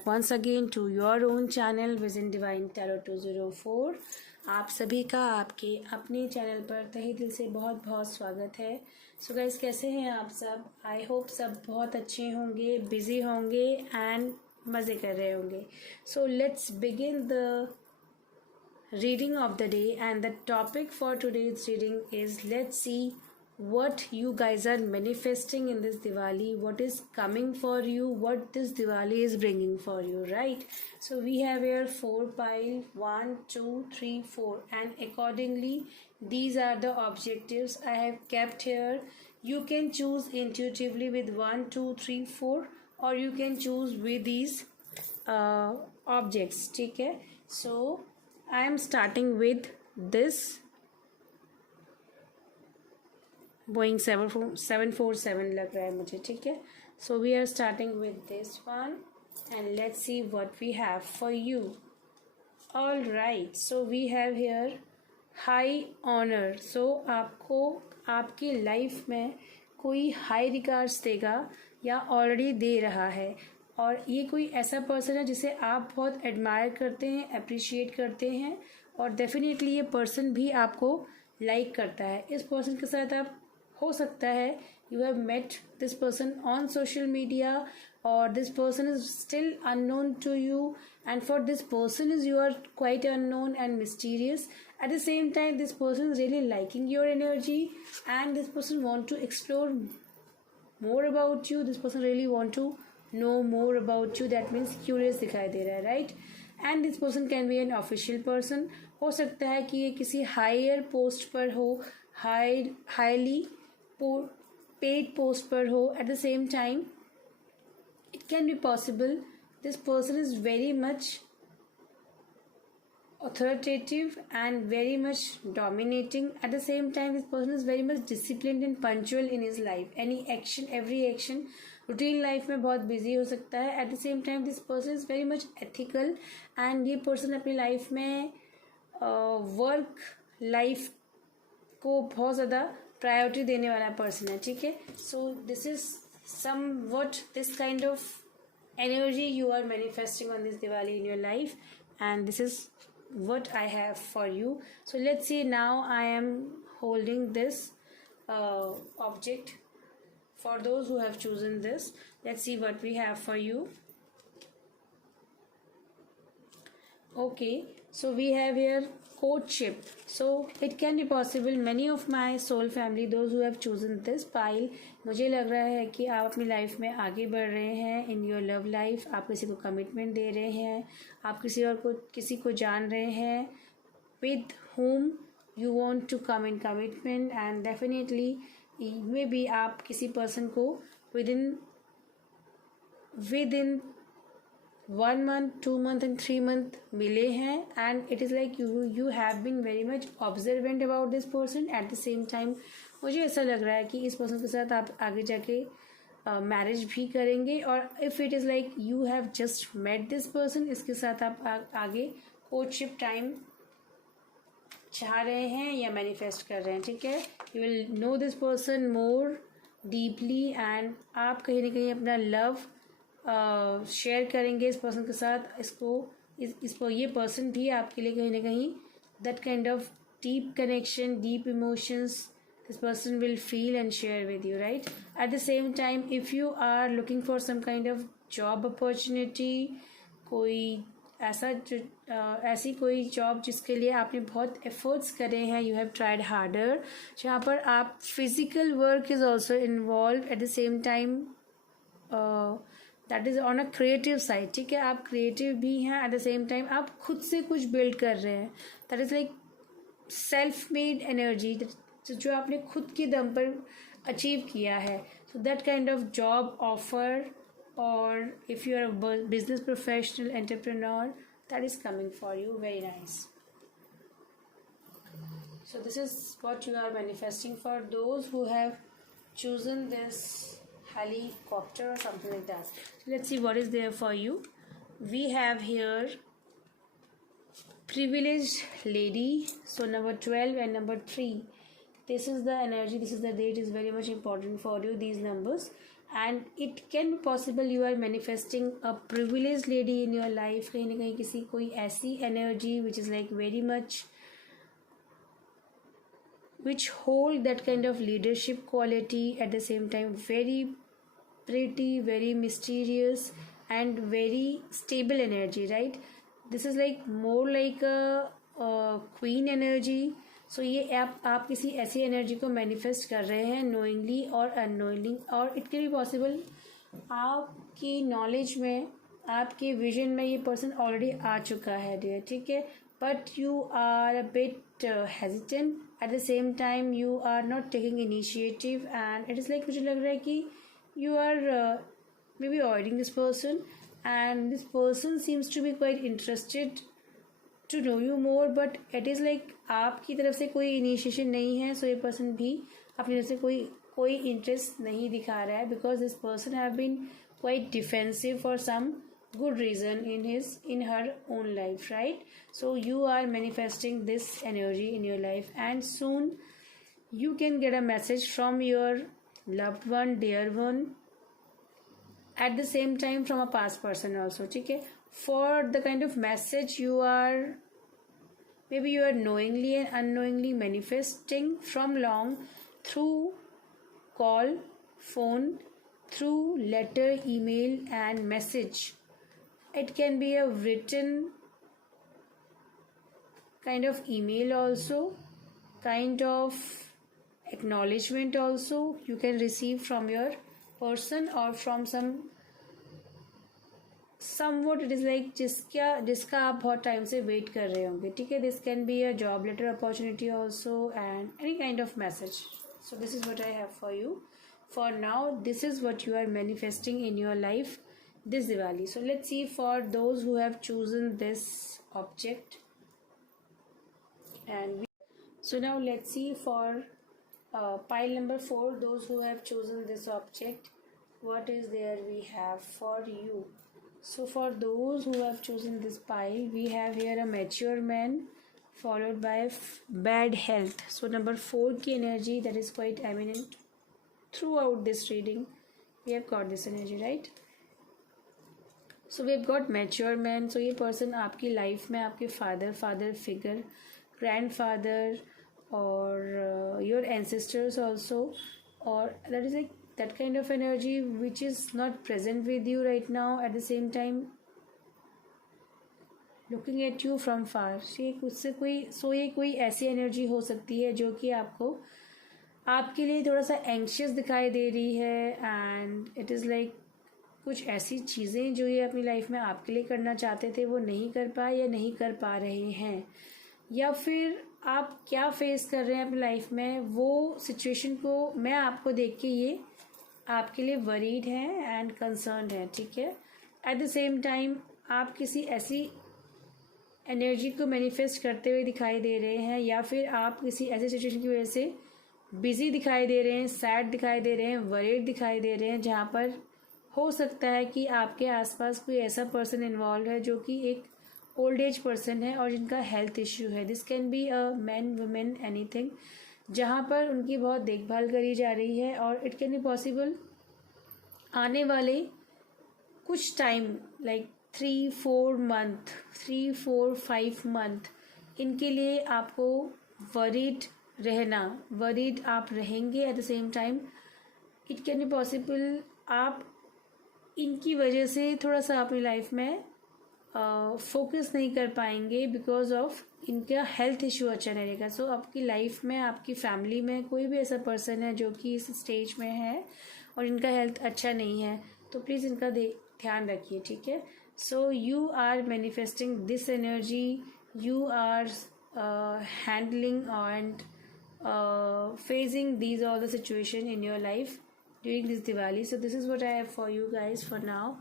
back once again to your own channel Vision Divine Tarot 204। आप सभी का आपके अपने चैनल पर तहे दिल से बहुत बहुत स्वागत है। सो गाइस, कैसे हैं आप सब? आई होप सब बहुत अच्छे होंगे, बिजी होंगे एंड मज़े कर रहे होंगे। So let's begin the reading of the day, and the topic for today's reading is, let's see what you guys are manifesting in this Diwali, what is coming for you, what this Diwali is bringing for you, right? So we have here 4 pile, 1 2 3 4, and accordingly these are the objectives I have kept here. You can choose intuitively with 1 2 3 4, or you can choose with these objects, ठीक है? So I am starting with this Boeing 747 लग रहा है मुझे, ठीक है? So we are starting with this one and let's see what we have for you. All right, so we have here high honor. So आपको आपकी लाइफ में कोई हाई रिगार्ड्स देगा या ऑलरेडी दे रहा है, और ये कोई ऐसा पर्सन है जिसे आप बहुत एडमायर करते हैं, अप्रिशिएट करते हैं, और डेफिनेटली ये पर्सन भी आपको लाइक करता है। इस पर्सन के साथ आप हो सकता है you have met this person on social media, और this person is still unknown to you, and for this person is you are quite unknown and mysterious. At the same time, this person is really liking your energy, and this person want to explore more about you. This person really want to know more about you. That means curious दिखाई दे रहा है, right? And this person can be an official person. हो सकता है कि ये किसी higher post पर हो, हाईली पेड पोस्ट पर हो. At the same time, it can be possible this person is very much authoritative and very much dominating. At the same time, this person is very much disciplined and punctual in his life. Any action, every action, routine life में बहुत busy हो सकता है. At the same time, this person is very much ethical, and ये person अपनी life में work life को बहुत ज़्यादा priority देने वाला person है, ठीक है? So this is somewhat this kind of energy you are manifesting on this Diwali in your life, and this is what I have for you. So let's see, now I am holding this object for those who have chosen this. Let's see what we have for you. Okay, so we have here courtship. So it can be possible many of my soul family, those who have chosen this pile, मुझे लग रहा है कि आप अपनी लाइफ में आगे बढ़ रहे हैं इन योर लव लाइफ. आप किसी को कमिटमेंट दे रहे हैं, आप किसी को जान रहे हैं, with whom you want to come in commitment, and definitely maybe आप किसी पर्सन को within 1 month, 2 month and 3 month मिले हैं, and it is like you have been very much observant about this person. At the same time, मुझे ऐसा लग रहा है कि इस पर्सन के साथ आप आगे जाके मैरिज भी करेंगे, और if it is like you have just met this person, इसके साथ आप आगे कोर्टशिप टाइम चाह रहे हैं या मैनिफेस्ट कर रहे हैं, ठीक है? You will know this person more deeply, and आप कहीं ना कहीं अपना लव शेयर करेंगे इस पर्सन के साथ. ये पर्सन भी आपके लिए कहीं ना कहीं that kind of deep connection, deep emotions this person will feel and share with you, right? At the same time, if you are looking for some kind of job opportunity, कोई ऐसी कोई जॉब जिसके लिए आपने बहुत एफर्ट्स करे हैं, you have tried harder, जहाँ पर आप physical work is also involved. At the same time, that is on a creative side, ठीक है? आप creative भी हैं, at the same time आप खुद से कुछ build कर रहे हैं. That is like self-made energy, जो आपने खुद के दम पर अचीव किया है. So that kind of job offer, और if you are a business professional entrepreneur, that is coming for you. Very nice. So this is what you are manifesting for those who have chosen this helicopter or something like that. So let's see what is there for you. We have here privileged lady. So number 12 and number 3. This is the energy, this is the date is very much important for you, these numbers. And it can possible you are manifesting a privilege lady in your life. कहीं ना कहीं किसी कोई ऐसी energy which is like very much which hold that kind of leadership quality, at the same time very pretty, very mysterious and very stable energy, right? This is like more like a queen energy. So ये आप किसी ऐसी एनर्जी को मैनिफेस्ट कर रहे हैं नोइंगली और अननोइंगली, और इट कैन बी पॉसिबल आपकी नॉलेज में, आपके विजन में ये पर्सन ऑलरेडी आ चुका है डियर, ठीक है, but you are a bit hesitant. At the same time you are not taking initiative and it is like मुझे लग रहा है कि you are maybe avoiding this person, and this person seems to be quite interested to know you more, but it is like आपकी तरफ से कोई इनिशिएशन नहीं है. सो ये पर्सन भी अपनी तरफ से कोई इंटरेस्ट नहीं दिखा रहा है, because this person have been quite defensive for some good reason in her own life, right? So you are manifesting this energy in your life, and soon you can get a message from your loved one, dear one, at the same time from a past person also, ठीक है. For the kind of message you are, maybe you are knowingly and unknowingly manifesting from long, through call, phone, through letter, email and message. It can be a written kind of email also, kind of acknowledgement also you can receive from your person, or from somewhat it is like जिसका आप बहुत टाइम से वेट कर रहे होंगे, ठीक है. This can be a job letter opportunity also, and any kind of message. So this is what I have for you for now. This is what you are manifesting in your life this Diwali. So let's see for those who have chosen this object, and so now let's see for pile number 4, those who have chosen this object, what is there we have for you. So for those who have chosen this pile, we have here a mature man followed by bad health. So number 4 की energy that is quite eminent throughout this reading. We have got this energy, right? So we have got mature man. So ये person आपकी life में आपके father figure, grandfather, or your ancestors also, or that is like that kind of energy which is not present with you right now. At the same time looking at you from far. ये कोई ऐसी एनर्जी हो सकती है जो कि आपके लिए थोड़ा सा एंक्शियस दिखाई दे रही है, एंड इट इज़ लाइक कुछ ऐसी चीज़ें जो ये अपनी लाइफ में आपके लिए करना चाहते थे वो नहीं कर पाए या नहीं कर पा रहे हैं, या फिर आप क्या फेस कर रहे हैं अपनी लाइफ में, वो सिचुएशन को मैं आपको देख के ये आपके लिए वरीड है एंड कंसर्न है, ठीक है. एट द सेम टाइम आप किसी ऐसी एनर्जी को मैनिफेस्ट करते हुए दिखाई दे रहे हैं, या फिर आप किसी ऐसी सिचुएशन की वजह से बिजी दिखाई दे रहे हैं, सैड दिखाई दे रहे हैं, वरीड दिखाई दे रहे हैं, जहाँ पर हो सकता है कि आपके आसपास कोई ऐसा पर्सन इन्वॉल्व है जो कि एक ओल्ड एज पर्सन है और जिनका हेल्थ इश्यू है. This can be a man, women, anything, जहाँ पर उनकी बहुत देखभाल करी जा रही है, और इट कैन बी पॉसिबल आने वाले कुछ टाइम लाइक 3-4 मंथ, 3-4-5 मंथ, इनके लिए आपको वरीड आप रहेंगे. Eight the same time it can be possible आप इनकी वजह से थोड़ा सा अपनी लाइफ में फोकस नहीं कर पाएंगे, बिकॉज ऑफ इनका हेल्थ इशू अच्छा नहीं रहेगा. सो आपकी लाइफ में, आपकी फैमिली में कोई भी ऐसा पर्सन है जो कि इस स्टेज में है और इनका हेल्थ अच्छा नहीं है, तो प्लीज़ इनका ध्यान रखिए, ठीक है. So you are manifesting this energy, you are handling and facing these all the situation in your life during this Diwali. So this is what I have for you guys for now.